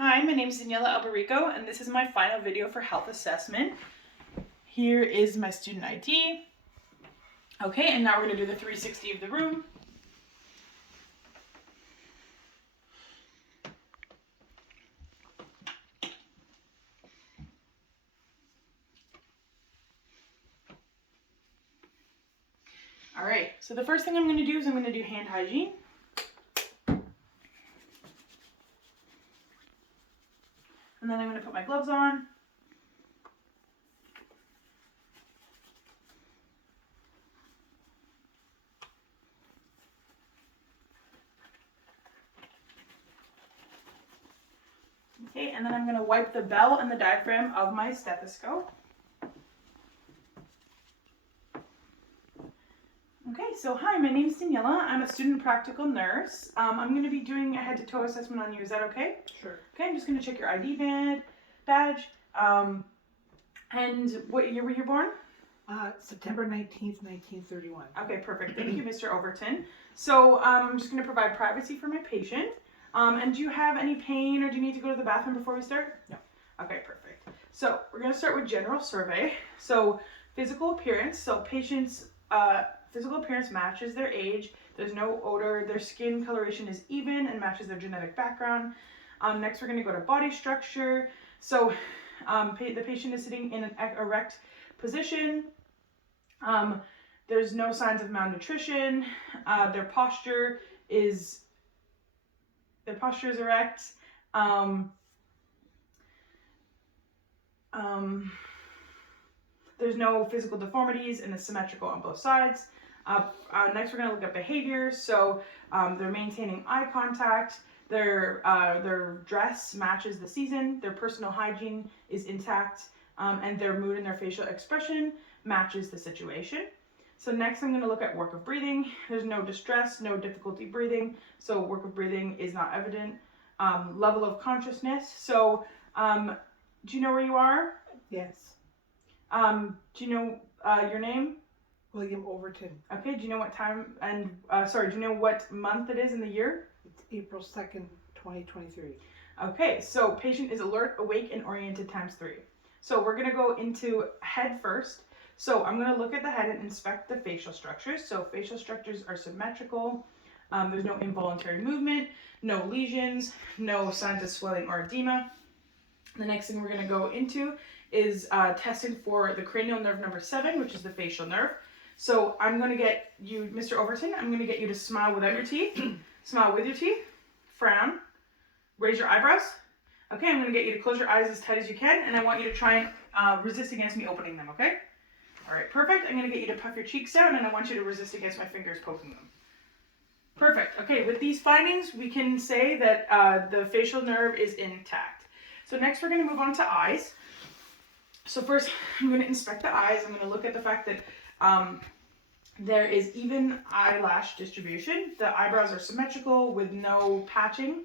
Hi, my name is Daniella Alberico, and this is my final video for health assessment. Here is my student ID. Okay, and now we're going to do the 360 of the room. All right, so the first thing I'm going to do is I'm going to do hand hygiene. And then I'm going to put my gloves on. Okay, and then I'm going to wipe the bell and the diaphragm of my stethoscope. Okay, so hi, my name is Daniella. I'm a student practical nurse. I'm going to be doing a head-to-toe assessment on you. Is that okay? Sure. Okay, I'm just going to check your ID badge. And what year were you born? September 19th, 1931. Okay, perfect. Thank you, Mr. Overton. So I'm just going to provide privacy for my patient. And do you have any pain or do you need to go to the bathroom before we start? No. Okay, perfect. So we're going to start with general survey. So physical appearance. So patient's physical appearance matches their age. There's no odor. Their skin coloration is even and matches their genetic background. Next, we're going to go to body structure. So the patient is sitting in an erect position. There's no signs of malnutrition. Their posture is erect. There's no physical deformities and it's symmetrical on both sides. Next, we're going to look at behavior. So they're maintaining eye contact. Their dress matches the season. Their personal hygiene is intact. And their mood and their facial expression matches the situation. So next I'm going to look at work of breathing. There's no distress, no difficulty breathing. So work of breathing is not evident. Level of consciousness. So do you know where you are? Yes. Do you know your name? William Overton. Okay, do you know what time and do you know what month it is in the year? It's April 2nd, 2023. Okay, so patient is alert, awake, and oriented ×3. So we're going to go into head first. So I'm going to look at the head and inspect the facial structures. So facial structures are symmetrical. There's no involuntary movement, no lesions, no signs of swelling or edema. The next thing we're going to go into is testing for the cranial nerve number 7, which is the facial nerve. So I'm going to get you, Mr. Overton, I'm going to get you to smile without your teeth, smile with your teeth, frown, raise your eyebrows. Okay, I'm going to get you to close your eyes as tight as you can, and I want you to try and resist against me opening them, okay? All right, perfect. I'm going to get you to puff your cheeks down, and I want you to resist against my fingers poking them. Perfect. Okay, with these findings, we can say that the facial nerve is intact. So next, we're going to move on to eyes. So first, I'm going to inspect the eyes. I'm going to look at the fact that there is even eyelash distribution. The eyebrows are symmetrical with no patching.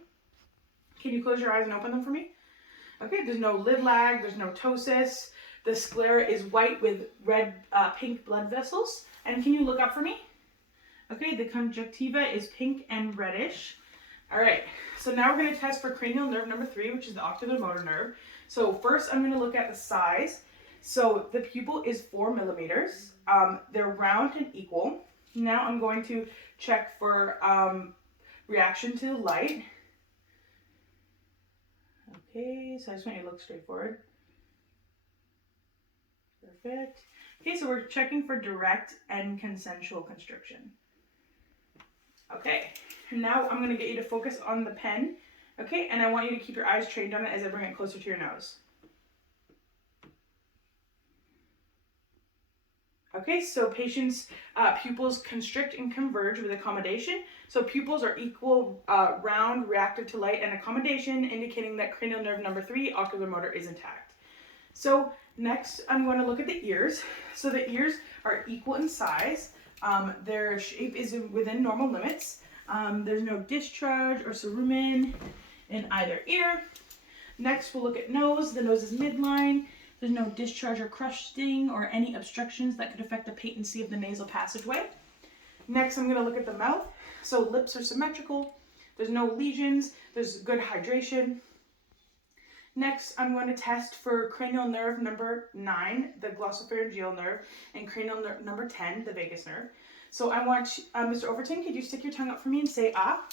Can you close your eyes and open them for me? Okay, there's no lid lag, there's no ptosis. The sclera is white with red, pink blood vessels. And can you look up for me? Okay, the conjunctiva is pink and reddish. All right, so now we're going to test for cranial nerve number 3, which is the oculomotor nerve. So first I'm going to look at the size. So the pupil is 4 millimeters. They're round and equal. Now I'm going to check for reaction to light. Okay, so I just want you to look straight forward. Perfect. Okay, so we're checking for direct and consensual constriction. Okay, now I'm going to get you to focus on the pen. Okay, and I want you to keep your eyes trained on it as I bring it closer to your nose. Okay, so patients' pupils constrict and converge with accommodation. So pupils are equal, round, reactive to light, and accommodation, indicating that cranial nerve number 3, oculomotor, is intact. So next, I'm going to look at the ears. So the ears are equal in size. Their shape is within normal limits. There's no discharge or cerumen in either ear. Next, we'll look at nose. The nose is midline. There's no discharge or crusting or any obstructions that could affect the patency of the nasal passageway. Next, I'm going to look at the mouth. So lips are symmetrical. There's no lesions. There's good hydration. Next, I'm going to test for cranial nerve number 9, the glossopharyngeal nerve, and cranial nerve number 10, the vagus nerve. So I want, Mr. Overton, could you stick your tongue out for me and say ah?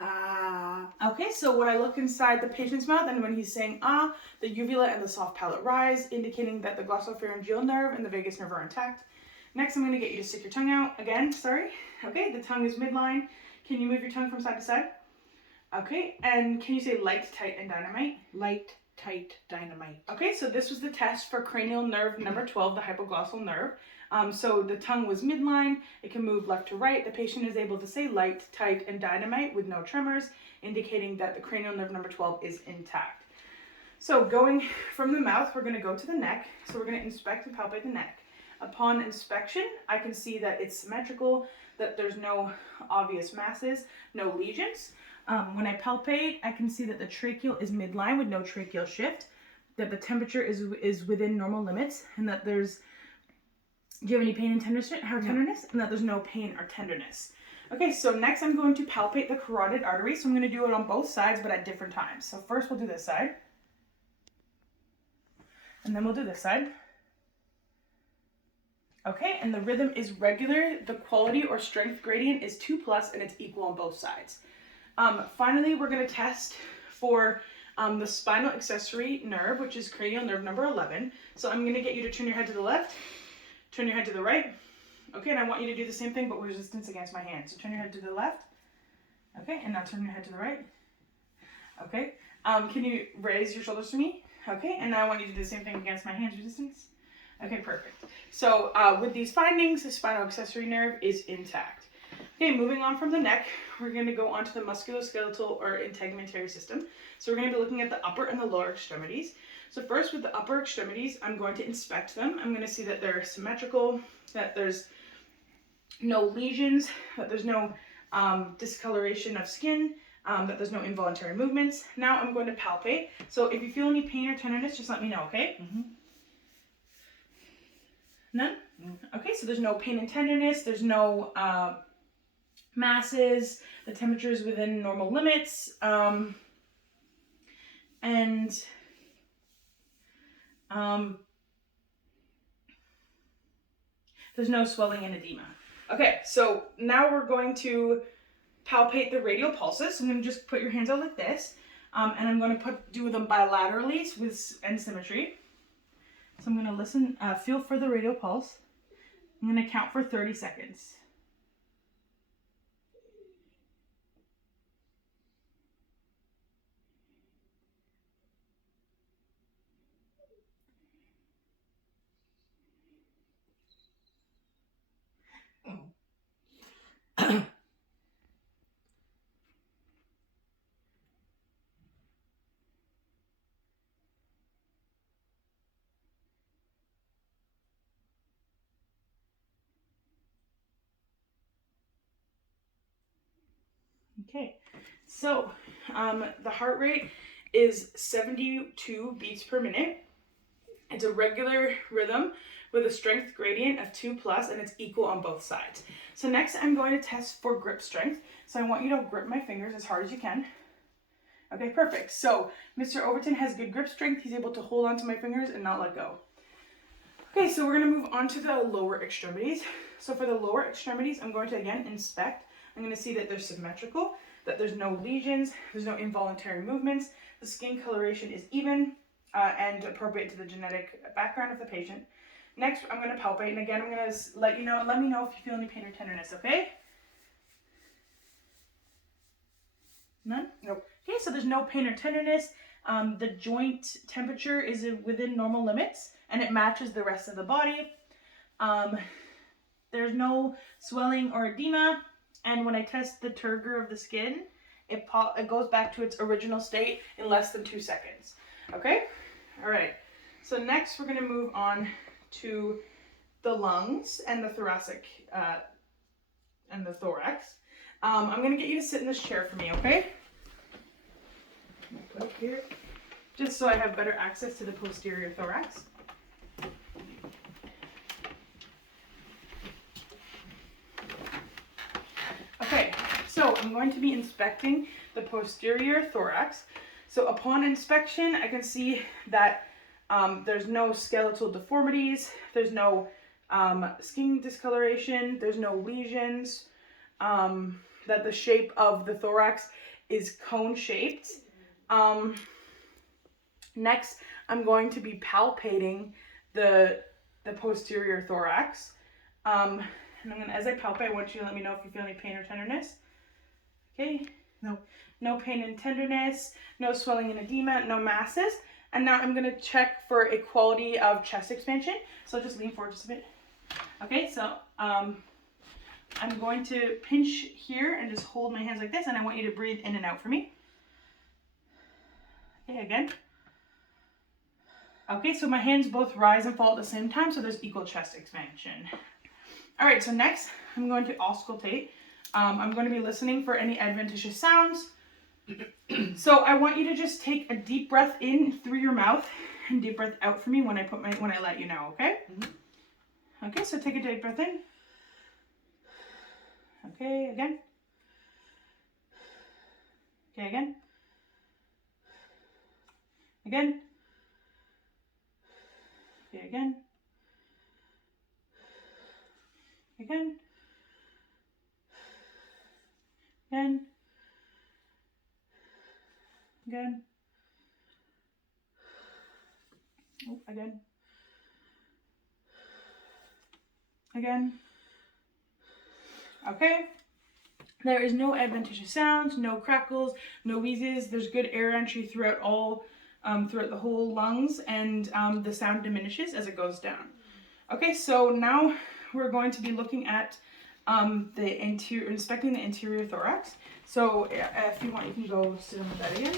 Ah. Okay, so when I look inside the patient's mouth and when he's saying ah, the uvula and the soft palate rise, indicating that the glossopharyngeal nerve and the vagus nerve are intact. Next, I'm going to get you to stick your tongue out again. Sorry. Okay, the tongue is midline. Can you move your tongue from side to side? Okay, and can you say light, tight, and dynamite? Light, tight, dynamite. Okay, so this was the test for cranial nerve number 12, the hypoglossal nerve. So the tongue was midline, it can move left to right. The patient is able to say light, tight, and dynamite with no tremors, indicating that the cranial nerve number 12 is intact. So going from the mouth, we're going to go to the neck. So we're going to inspect and palpate the neck. Upon inspection, I can see that it's symmetrical, that there's no obvious masses, no lesions. When I palpate, I can see that the tracheal is midline with no tracheal shift, that the temperature is within normal limits, and that there's, do you have any pain and tenderness, and that there's no pain or tenderness. Okay, so next I'm going to palpate the carotid artery. So I'm going to do it on both sides, but at different times. So first we'll do this side, and then we'll do this side. Okay, and the rhythm is regular. The quality or strength gradient is 2+, and it's equal on both sides. Finally, we're going to test for the spinal accessory nerve, which is cranial nerve number 11. So I'm going to get you to turn your head to the left, turn your head to the right. Okay, and I want you to do the same thing, but with resistance against my hand. So turn your head to the left. Okay, and now turn your head to the right. Okay, can you raise your shoulders to me? Okay, and now I want you to do the same thing against my hand's resistance. Okay, perfect. So with these findings, the spinal accessory nerve is intact. Okay, moving on from the neck, we're going to go on to the musculoskeletal or integumentary system. So we're going to be looking at the upper and the lower extremities. So first with the upper extremities, I'm going to inspect them. I'm going to see that they're symmetrical, that there's no lesions, that there's no discoloration of skin, that there's no involuntary movements. Now I'm going to palpate. So if you feel any pain or tenderness, just let me know, okay? Mm-hmm. None? Okay, so there's no pain and tenderness, there's no masses, the temperature is within normal limits, and there's no swelling and edema. Okay, so now we're going to palpate the radial pulses. So I'm going to just put your hands out like this, and I'm going to do them bilaterally with end symmetry. So I'm going to listen, feel for the radial pulse. I'm going to count for 30 seconds. Okay, so the heart rate is 72 beats per minute. It's a regular rhythm with a strength gradient of 2+, and it's equal on both sides. So next I'm going to test for grip strength. So I want you to grip my fingers as hard as you can. Okay, perfect. So Mr. Overton has good grip strength. He's able to hold onto my fingers and not let go. Okay, so we're going to move on to the lower extremities. So for the lower extremities, I'm going to again inspect. I'm going to see that they're symmetrical, that there's no lesions, there's no involuntary movements, the skin coloration is even and appropriate to the genetic background of the patient. Next, I'm going to palpate, and again, I'm going to let me know if you feel any pain or tenderness, okay? None? Nope. Okay, so there's no pain or tenderness. The joint temperature is within normal limits, and it matches the rest of the body. There's no swelling or edema. And when I test the turgor of the skin, it goes back to its original state in less than 2 seconds. Okay? All right. So next we're going to move on to the lungs and the thoracic and the thorax. I'm going to get you to sit in this chair for me, okay? Put it here, just so I have better access to the posterior thorax. Okay, so I'm going to be inspecting the posterior thorax. So upon inspection, I can see that there's no skeletal deformities, there's no skin discoloration, there's no lesions, that the shape of the thorax is cone shaped. Next, I'm going to be palpating the posterior thorax. And as I palpate, I want you to let me know if you feel any pain or tenderness. Okay? No. No pain and tenderness, no swelling and edema, no masses. And now I'm gonna check for equality of chest expansion. So just lean forward just a bit. Okay, so I'm going to pinch here and just hold my hands like this, and I want you to breathe in and out for me. Okay, again. Okay, so my hands both rise and fall at the same time, so there's equal chest expansion. All right, so next I'm going to auscultate. I'm going to be listening for any adventitious sounds. So I want you to just take a deep breath in through your mouth and deep breath out for me when I let you know, okay? Mm-hmm. Okay, so take a deep breath in. Okay, again. Okay, again. Again. Okay, again. Again. Again. Again. Oh, again. Again. Okay. There is no adventitious sounds, no crackles, no wheezes. There's good air entry throughout throughout the whole lungs, and the sound diminishes as it goes down. Okay, so now we're going to be looking at inspecting the anterior thorax. So if you want, you can go sit on the bed again.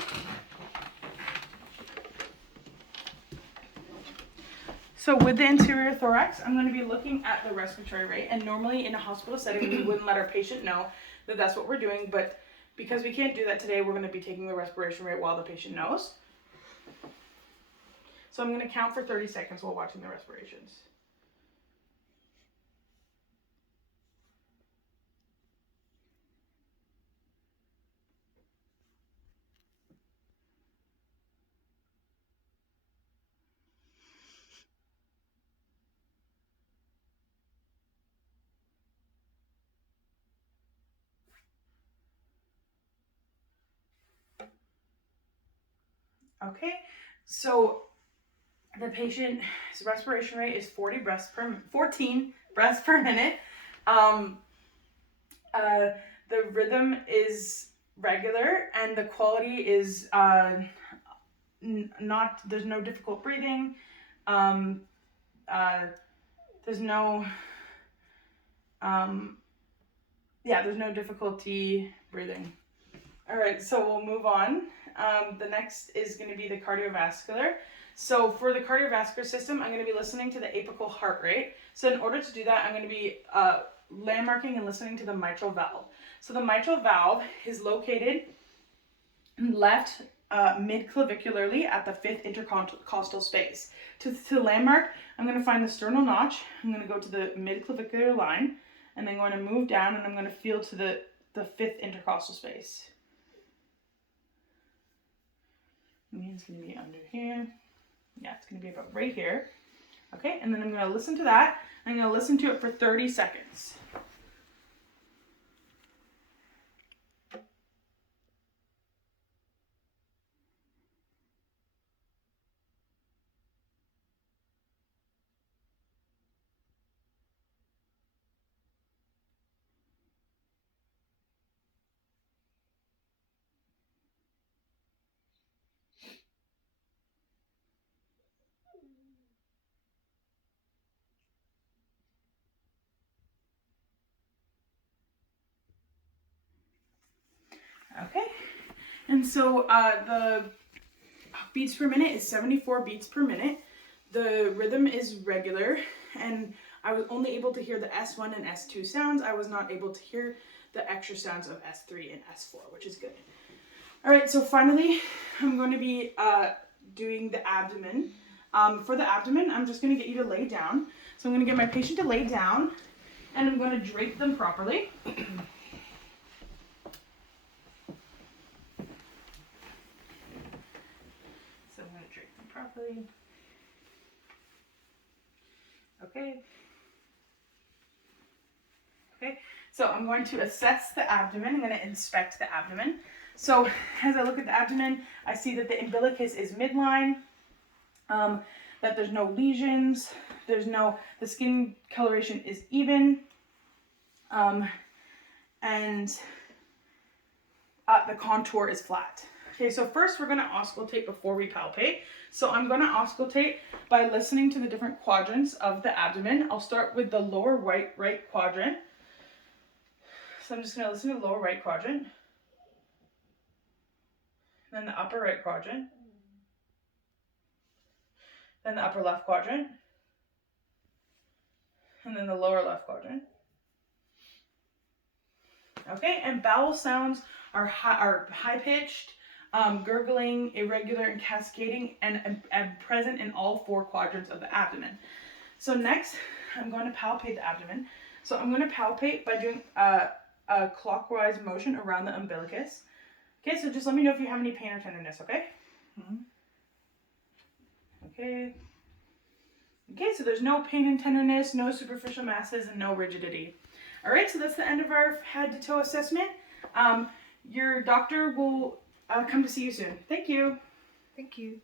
So with the anterior thorax, I'm going to be looking at the respiratory rate. And normally in a hospital setting, we wouldn't let our patient know that that's what we're doing. But because we can't do that today, we're going to be taking the respiration rate while the patient knows. So I'm going to count for 30 seconds while watching the respirations. Okay, so the patient's respiration rate is 14 breaths per minute. The rhythm is regular, and the quality is there's no difficult breathing. There's no there's no difficulty breathing. All right, so we'll move on. The next is going to be the cardiovascular. So for the cardiovascular system, I'm going to be listening to the apical heart rate. So in order to do that, I'm going to be landmarking and listening to the mitral valve. So the mitral valve is located left mid-clavicularly at the 5th intercostal space. To landmark, I'm going to find the sternal notch. I'm going to go to the mid-clavicular line, and then going to move down, and I'm going to feel to the 5th intercostal space. It's going to be under here. Yeah, it's going to be about right here. Okay, and then I'm going to listen to that. I'm going to listen to it for 30 seconds. Okay, and so the beats per minute is 74 beats per minute. The rhythm is regular, and I was only able to hear the S1 and S2 sounds. I was not able to hear the extra sounds of S3 and S4, which is good. All right, so finally, I'm going to be doing the abdomen. For the abdomen, I'm just going to get you to lay down. So I'm going to get my patient to lay down, and I'm going to drape them properly. slowly. Okay. Okay, so I'm going to assess the abdomen. I'm going to inspect the abdomen. So as I look at the abdomen, I see that the umbilicus is midline, that there's no lesions, the skin coloration is even, and the contour is flat. Okay, so first we're going to auscultate before we palpate. So I'm going to auscultate by listening to the different quadrants of the abdomen. I'll start with the lower right quadrant. So I'm just going to listen to the lower right quadrant, then the upper right quadrant, then the upper left quadrant, and then the lower left quadrant. Okay, and bowel sounds are high-pitched, gurgling, irregular, and cascading, and present in all 4 quadrants of the abdomen. So next, I'm going to palpate the abdomen. So I'm going to palpate by doing a clockwise motion around the umbilicus. Okay, so just let me know if you have any pain or tenderness, okay? Okay. Okay, so there's no pain and tenderness, no superficial masses, and no rigidity. All right, so that's the end of our head to toe assessment. Your doctor will come to see you soon. Thank you. Thank you.